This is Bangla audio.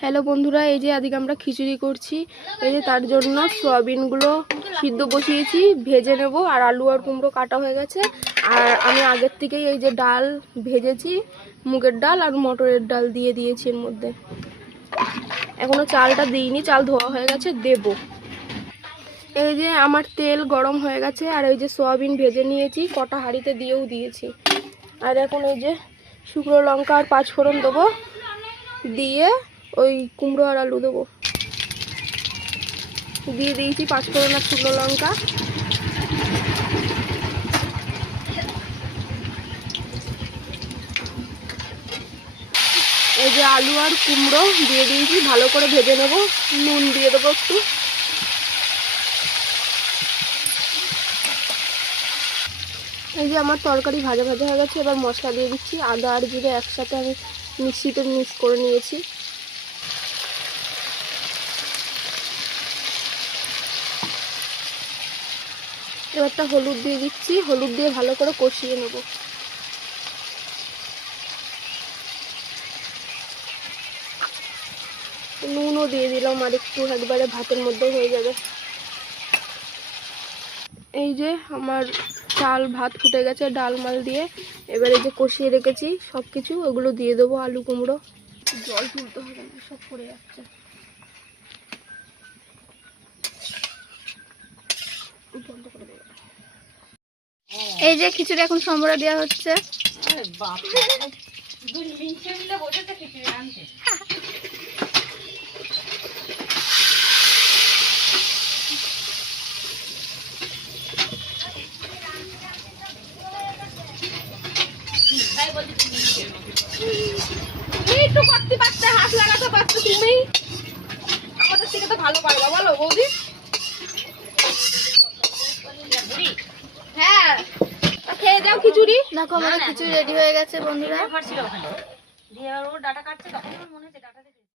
হ্যালো বন্ধুরা, এই যে আজকে আমরা খিচুড়ি করছি। এই যে তার জন্য সয়াবিনগুলো সিদ্ধ বসিয়েছি, ভেজে নেব। আর আলু আর কুমড়ো কাটা হয়ে গেছে। আর আমি আগের থেকেই এই যে ডাল ভেজেছি, মুগের ডাল আর মটরের ডাল দিয়ে দিয়েছি এর মধ্যে। এখনো চালটা দিইনি, চাল ধোয়া হয়ে গেছে, দেব। এই যে আমার তেল গরম হয়ে গেছে, আর এই যে সয়াবিন ভেজে নিয়েছি, কটা হাঁড়িতে দিয়েও দিয়েছি। আর এখন এই যে শুকনো লঙ্কা আর পাঁচফোড়ন দেবো, দিয়ে ওই কুমড়ো আর আলু দেবো। দিয়ে দিয়েছি পাঁচফোড়ন আর শুকনো লঙ্কা। এই যে আলু আর কুমড়ো দিয়ে দিয়েছি, ভালো করে ভেজে নেব। নুন দিয়ে দেবো একটু। এই যে আমার তরকারি ভাজা ভাজা হয়ে গেছে। এবার মশলা দিয়ে দিচ্ছি। আদা আর জিরে একসাথে আমি মিক্সিতে মিক্স করে নিয়েছি। এবারটা হলুদ দিয়ে দিচ্ছি, হলুদ দিয়ে ভালো করে কষিয়ে নেব। নুনও দিয়ে দিলাম আর একটু, একবারে ভাতের মধ্যে হয়ে যাবে। এই যে আমার চাল ভাত ফুটে গেছে ডাল মাল দিয়ে। এবারে যে কষিয়ে রেখেছি সব কিছু, ওগুলো দিয়ে দেবো। আলু কুমড়ো, জল তুলতে হবে না, সব পড়ে যাচ্ছে। বন্ধ করে দেবো। এই যে খিচুড়ি এখন সম্বরা দেওয়া হচ্ছে। একটু করতে পারতে, হাত লাগাতে পারতে, তুমি আমাদের থেকে তো ভালো পারবা, বলো বৌদি? হ্যাঁ, খেয়ে যাও খিচুড়ি। দেখো আমাদের খিচুড়ি রেডি হয়ে গেছে বন্ধুরা। ডাটা কাটছে তখন মনে হচ্ছে ডাটা